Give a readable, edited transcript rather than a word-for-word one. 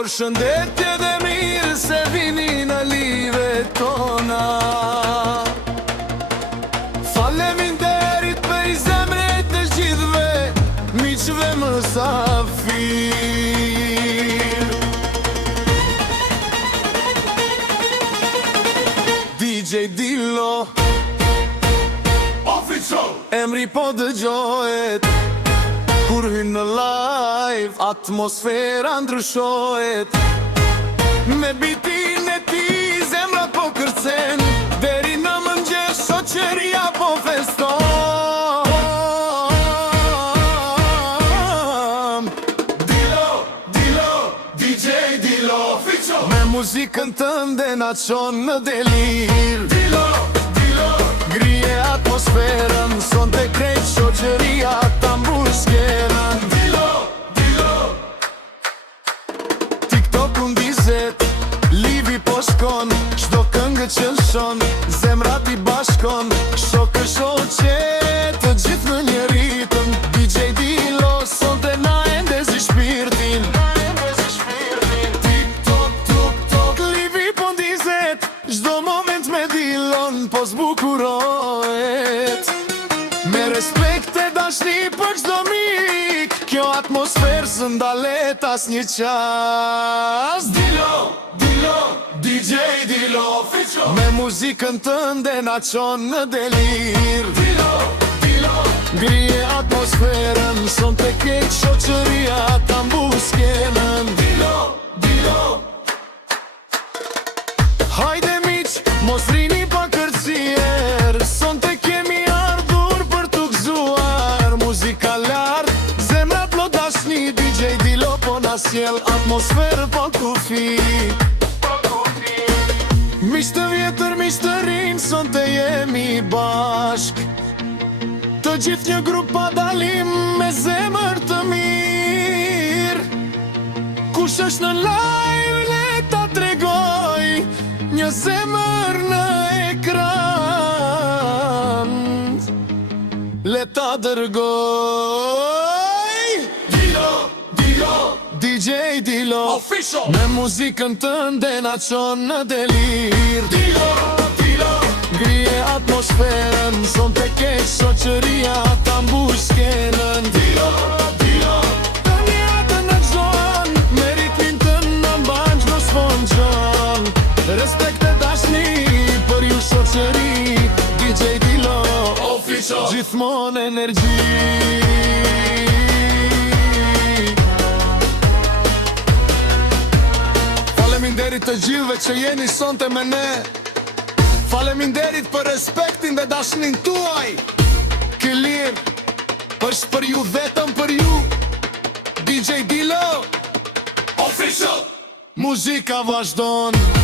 Përshëndetje dhe mirë se vini në live tona. Faleminderit për i zemret të gjithve, miqve mësafir. DJ Dilo Official emri po dëgjohet kur hyn në live, atmosfera ndryshohet. Me bitin e ti zemrat po kërcen, deri në mëngjes shoqëria po feston. Dilo, Dilo, DJ Dilo Official me muzikën tënde na çon në delir. Dilo, Dilo grije atmosferën, son të krejt shoqëria ta mbuskenën. Dilo, Dilo TikTok undizet, livi po shkon, çdo këngë që lshon, zemrat i bashkon. Shokë shoqe të gjithë në një ritëm, DJ Dilo son të na endezi shpirtin. TikTok, tuk, tok, livi po ndizet, çdo moment me Dilon po zbukurohet. Me respekt e dashni për çdo mik, kjo atmosferë së ndalet as një qas. Dilo, Dilo, DJ Dilo Official me muzikën tënde na çon në delir. Dilo, Dilo grije atmosferën, son të keq shoqëria ta mbuskenën. Dilo, Dilo hajde miq, mos rini pa kërcier, son të kemi ardhur për t'u gëzuar. Muzika lart, zemra plot dashni, DJ Dilo po na sjell atmosferë po kufi. Miq të vjetër, miq të rinj, son të jemi bashk, të gjithë një grup pa dalim me zemër të mirë. Kush është në live le ta tregoj, një zemër në ekran le ta dërgoj. Dilo, Dilo, DJ Dilo Official me muzikën tënde na çon në delir. Dilo, Dilo grije atmosferën, son të keq shoqëria ta mbuskenën. Dilo, Dilo të njëjtën në çdo an, me ritmin tënd na mban çdo sfondjon. Respekt e dashni për ju shoqëri, DJ Dilo Official gjithmonë energji. Faleminderit të gjithëve që jeni sonte me ne. Faleminderit për respektin dhe dashnin tuaj. Ky lir është për ju, vetëm për ju. DJ Dilo Official muzika vazhdon.